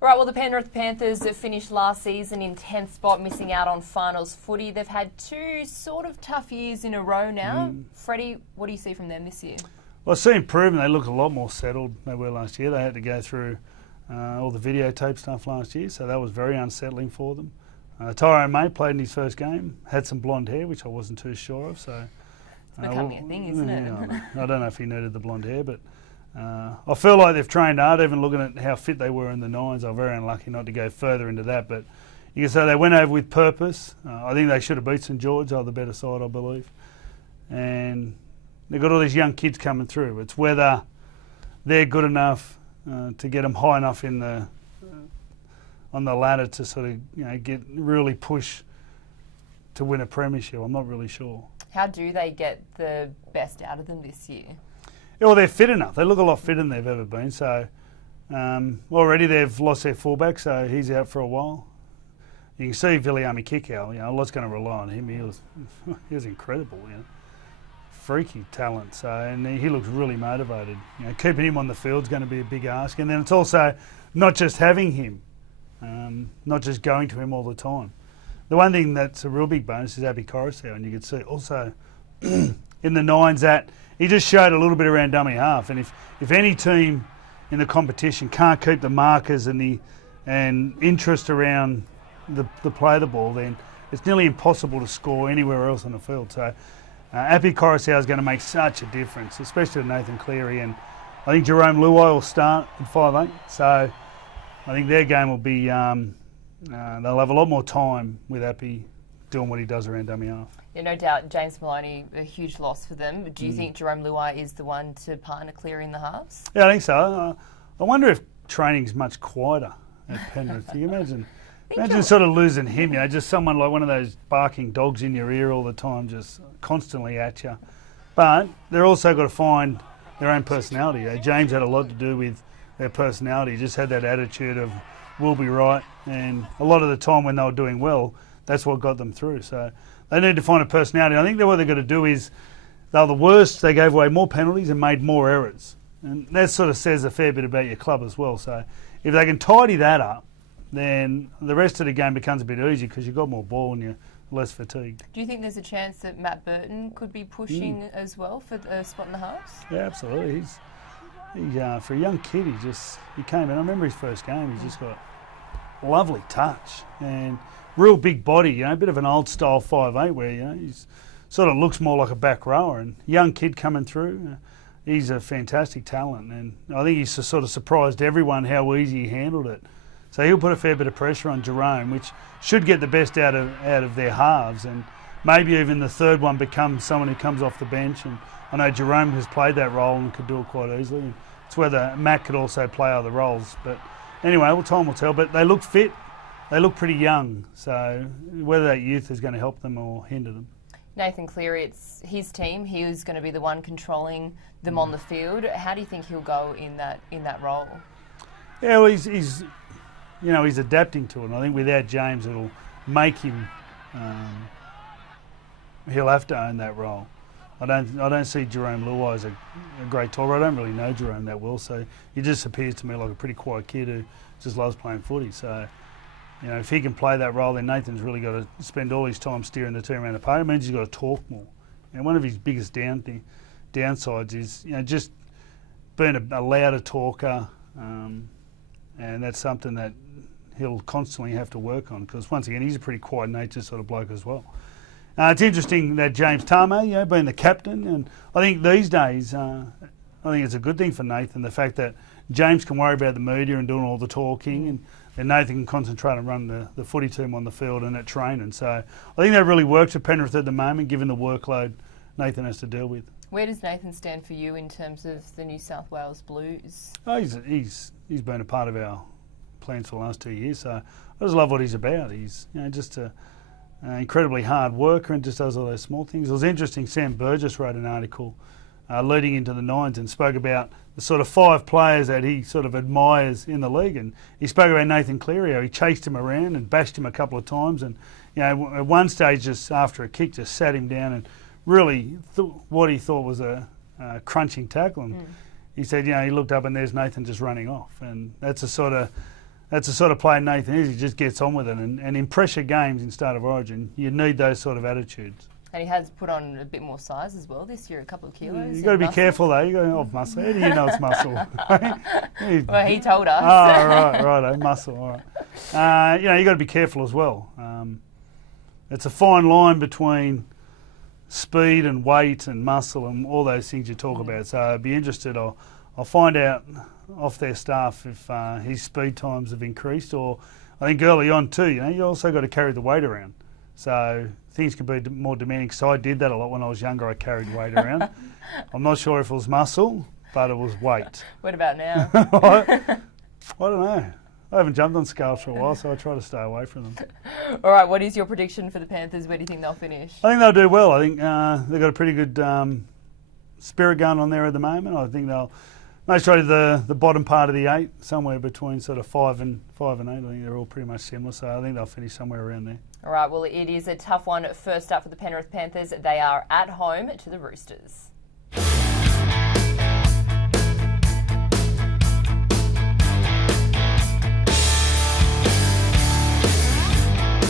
All right, well, the Penrith Panthers have finished last season in 10th spot, missing out on finals footy. They've had two sort of tough years in a row now. Freddie, what do you see from them this year? Well, I see improvement. They look a lot more settled than they were last year. They had to go through all the videotape stuff last year, so that was very unsettling for them. Tyrone Mate played in his first game, had some blonde hair, which I wasn't too sure of. So it's becoming a thing, isn't it? I don't know if he needed the blonde hair, but I feel like they've trained hard. Even looking at how fit they were in the Nines, I'm very unlucky not to go further into that. But you can say they went over with purpose. I think they should have beat St George. They're the better side, I believe. And they've got all these young kids coming through. It's whether they're good enough to get them high enough in the on the ladder to sort of get really push to win a premiership. I'm not really sure. How do they get the best out of them this year? Yeah, well, they're fit enough. They look a lot fitter than they've ever been. So already they've lost their fullback, so he's out for a while. You can see Viliami Kikau. A lot's going to rely on him. He was incredible. Freaky talent. So and he looks really motivated. Keeping him on the field is going to be a big ask. And then it's also not just having him, not just going to him all the time. The one thing that's a real big bonus is Api Koroisau, and you could see also in the Nines that he just showed a little bit around dummy half. And if any team in the competition can't keep the markers and interest around the play of the ball, then it's nearly impossible to score anywhere else on the field. So Api Koroisau is going to make such a difference, especially to Nathan Cleary. And I think Jerome Luai will start at 5'8". So I think their game will be, they'll have a lot more time with Api doing what he does around dummy half. Yeah, no doubt James Maloney, a huge loss for them. Do you think Jerome Luai is the one to partner Cleary in the halves? Yeah, I think so. I wonder if training's much quieter at Penrith. Can you imagine sort of losing him, just someone like one of those barking dogs in your ear all the time, just constantly at you. But they're also got to find their own personality. James had a lot to do with their personality. He just had that attitude of, we'll be right. And a lot of the time when they were doing well, that's what got them through. So they need to find a personality. I think that what they've got to do is, they were the worst, they gave away more penalties and made more errors. And that sort of says a fair bit about your club as well. So if they can tidy that up, then the rest of the game becomes a bit easier because you've got more ball and you're less fatigued. Do you think there's a chance that Matt Burton could be pushing as well for the spot in the halves? Yeah, absolutely. He's for a young kid, he came in. I remember his first game. He's just got lovely touch and real big body. A bit of an old style 5'8", where he's sort of looks more like a back rower. And young kid coming through. He's a fantastic talent, and I think he's sort of surprised everyone how easy he handled it. So he'll put a fair bit of pressure on Jerome, which should get the best out of their halves, and maybe even the third one becomes someone who comes off the bench. And I know Jerome has played that role and could do it quite easily. And it's whether Matt could also play other roles. But anyway, well, time will tell. But they look fit. They look pretty young. So whether that youth is going to help them or hinder them. Nathan Cleary, it's his team. He was going to be the one controlling them on the field. How do you think he'll go in that role? Yeah, well, he's adapting to it. And I think without James, it'll make him. He'll have to own that role. I don't see Jerome Luai as a great talker. I don't really know Jerome that well, so he just appears to me like a pretty quiet kid who just loves playing footy. So, if he can play that role, then Nathan's really got to spend all his time steering the team around the park. It means he's got to talk more. One of his biggest downsides is just being a louder talker, and that's something that he'll constantly have to work on, because once again, he's a pretty quiet natured sort of bloke as well. It's interesting that James Tamou, being the captain, and I think these days, I think it's a good thing for Nathan, the fact that James can worry about the media and doing all the talking, and Nathan can concentrate and run the footy team on the field and at training. So I think that really works for Penrith at the moment, given the workload Nathan has to deal with. Where does Nathan stand for you in terms of the New South Wales Blues? Oh, he's been a part of our plans for the last 2 years, so I just love what he's about. He's just a incredibly hard worker and just does all those small things. It was interesting, Sam Burgess wrote an article leading into the Nines and spoke about the sort of 5 players that he sort of admires in the league, and he spoke about Nathan Cleary. He chased him around and bashed him a couple of times, and at one stage, just after a kick, just sat him down and really what he thought was a crunching tackle. And he said, he looked up and there's Nathan just running off, and that's a sort of that's the sort of player Nathan is. He just gets on with it. And in pressure games in State of Origin, you need those sort of attitudes. And he has put on a bit more size as well this year, a couple of kilos. You've got to be careful though. You got to muscle. How do you know it's muscle? Well, he told us. Oh, right, muscle. All right. You got to be careful as well. It's a fine line between speed and weight and muscle and all those things you talk about. So I'd be interested. I'll find out off their staff if his speed times have increased, or I think early on too. You also got to carry the weight around. So things can be more demanding. So I did that a lot when I was younger. I carried weight around. I'm not sure if it was muscle, but it was weight. What about now? I don't know. I haven't jumped on scales for a while, so I try to stay away from them. All right, what is your prediction for the Panthers? Where do you think they'll finish? I think they'll do well. I think they've got a pretty good spirit going on there at the moment. I think they'll most try the bottom part of the 8, somewhere between sort of 5 and 8. I think they're all pretty much similar, so I think they'll finish somewhere around there. All right, well, it is a tough one. First up for the Penrith Panthers, they are at home to the Roosters.